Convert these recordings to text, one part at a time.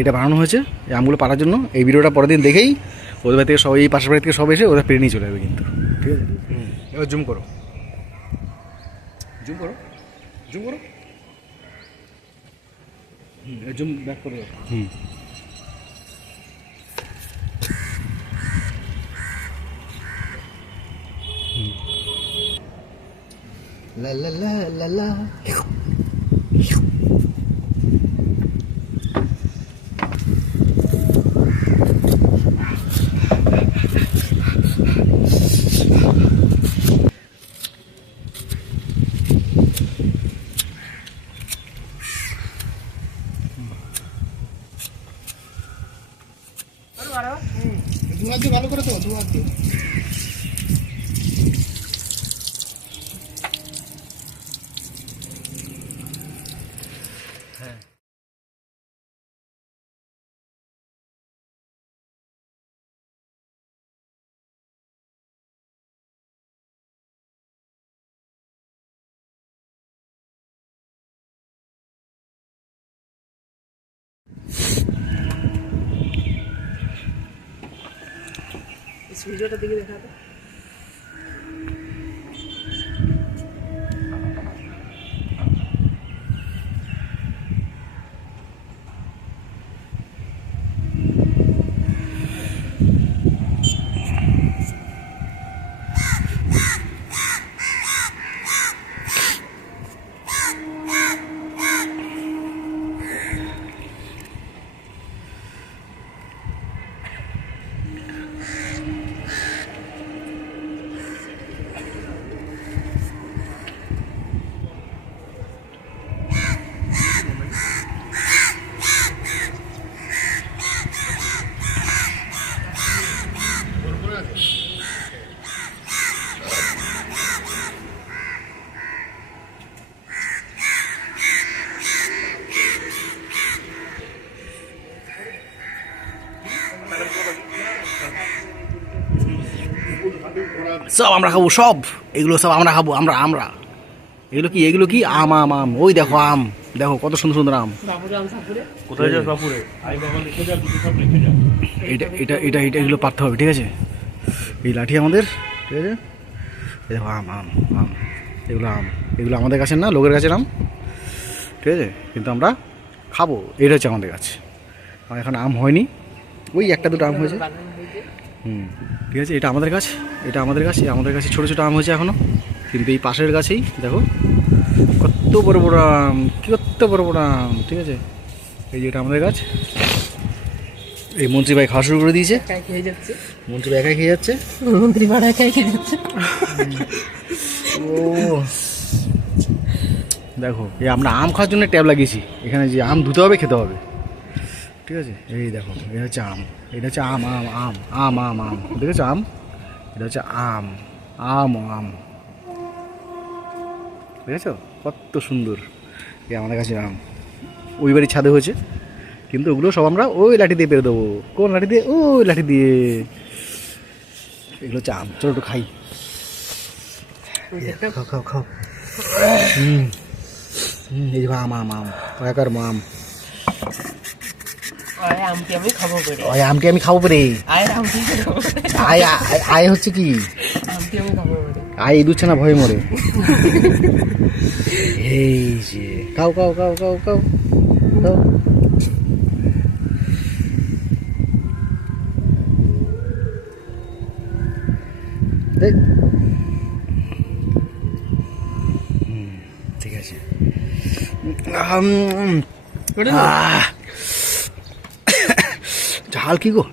এটা বানানো হয়েছে এই আমগুলো পাড়ার জন্য। এই ভিডিওটা পরের দিন দেখেই ওদের বাড়ি থেকে সব, এই পাশের বাড়ি থেকে সব এসে ওরা পেরে নিয়ে চলে যাবে কিন্তু, ঠিক আছে? এবার জুম করো, জুম করো, জুম করো, জুম ব্যাক করে দাও। লা লা লা লা লা। ভালো করে তো দুয়ার দিয়ে इस वीडियोটা দিকে দেখাতে। সব আমরা খাবো, সব এগুলো সব আমরা খাবো। আমরা আমরা এগুলো কি, এগুলো কি? আম আম আম। ওই দেখো আম, দেখো কত সুন্দর সুন্দর আম। কোথায় যাস বাপুরে? আই বাবা লিখে যা, দুটো সব লিখে যা। এটা এটা এটা এটা এগুলো পারতে হবে, ঠিক আছে? এই লাঠি আমাদের, ঠিক আছে? এই দেখো আম আম আম, এগুলো আম, এগুলো আমাদের গাছের না, লোকের গাছের আম, ঠিক আছে? কিন্তু আমরা খাবো। এটা হচ্ছে আমাদের গাছ। আমার এখন আম হয়নি, ওই একটা দুটো আম হয়েছে। ঠিক আছে, এটা আমাদের গাছ, এটা আমাদের গাছ, আমাদের গাছে ছোটো ছোটো আম হয়েছে এখনও। কিন্তু এই পাশের গাছেই দেখো কত বড় বড় আম, কত বড় বড় আম, ঠিক আছে? এই যে এটা আমাদের গাছ। এই মন্ত্রী ভাই খাওয়া শুরু করে দিয়েছে, মন্ত্রী ভাই একাই খেয়ে যাচ্ছে, মন্ত্রী ভাড়া একাই খেয়ে যাচ্ছে। ও দেখো, এই আমরা আম খাওয়ার জন্য ট্যাব লাগিয়েছি এখানে, যে আম ধুতে হবে, খেতে হবে, ঠিক আছে? এই দেখো, এটা হচ্ছে আম, এটা হচ্ছে আম আম আম আম আম আম, দেখেছো আম? এটা হচ্ছে আম আম আম, দেখেছো কত সুন্দর? এই আমাদের কাছে আম, ওই বাড়ির ছাদে হয়েছে, কিন্তু ওগুলো সব আমরা ওই লাঠি দিয়ে পেরে দেবো। কোন লাঠি দিয়ে? ওই লাঠি দিয়ে। এগুলো হচ্ছে আম। চলো একটু খাই, খাও খাও খাও। এই যে আম আম আম, একার আম। আমটি আমি খাবো করে, ওই আমটি আমি খাবো রে। আয় আয় হচ্ছে কি? আমটি আমি খাবো করে। আয় দুচ্ছে না, ভয়ে মরে। এই যে খাও খাও খাও খাও খাও খাও। ঠিক আছে। ঝাল কি গো?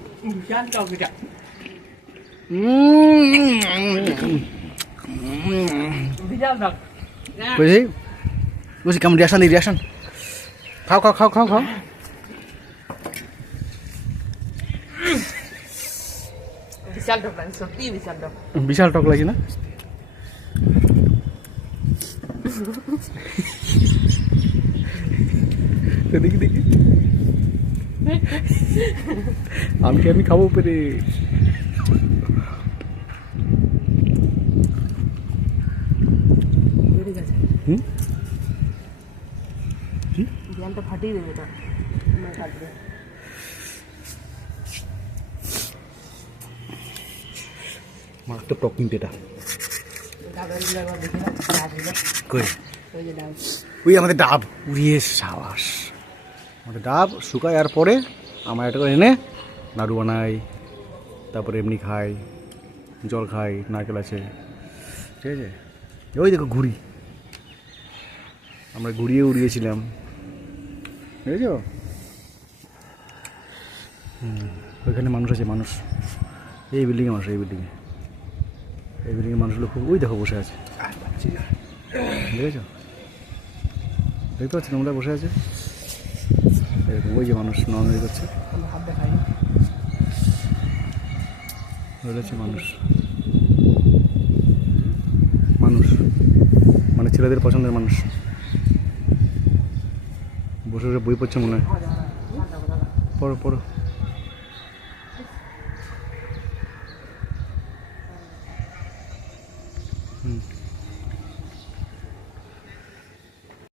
বুঝি কেমন রিয়াকশন দিই, রিয়াকশন। খাও খাও খাও খাও খাও। বিশাল টক লাগে, সত্যি বিশাল টক। বিশাল টক লাগে না? দেখি দেখি, আমকে আমি খাবো পেরে। জ্ঞানটা ফাটিয়ে দেবে এটা। মারাত্মক টক কিন্তু এটা কই ওই আমাদের ডাব উড়িয়ে সাবাস আমাদের ডাব শুকায় আর পরে আমার একটা করে এনে নাড়ু বানাই, তারপরে এমনি খাই, জল খাই, নারকেল আছে, ঠিক আছে। ওই দেখো ঘুড়ি, আমরা ঘুরিয়ে উড়িয়েছিলাম, বুঝেছ। ওইখানে মানুষ আছে, মানুষ এই বিল্ডিংয়ে, মানুষ এই বিল্ডিংয়ে, এই বিল্ডিংয়ে মানুষগুলো খুব, ওই দেখো বসে আছে, দেখেছ, দেখতে পাচ্ছি তোমরা বসে আছে এরকম, ওই যে মানুষ নর্মালি করছে, ওই হচ্ছে মানুষ, মানুষ মানে ছেলেদের পছন্দের মানুষ, বসে বসে বই পড়ছে মনে হয়। পড়ো পড়ো। হুম।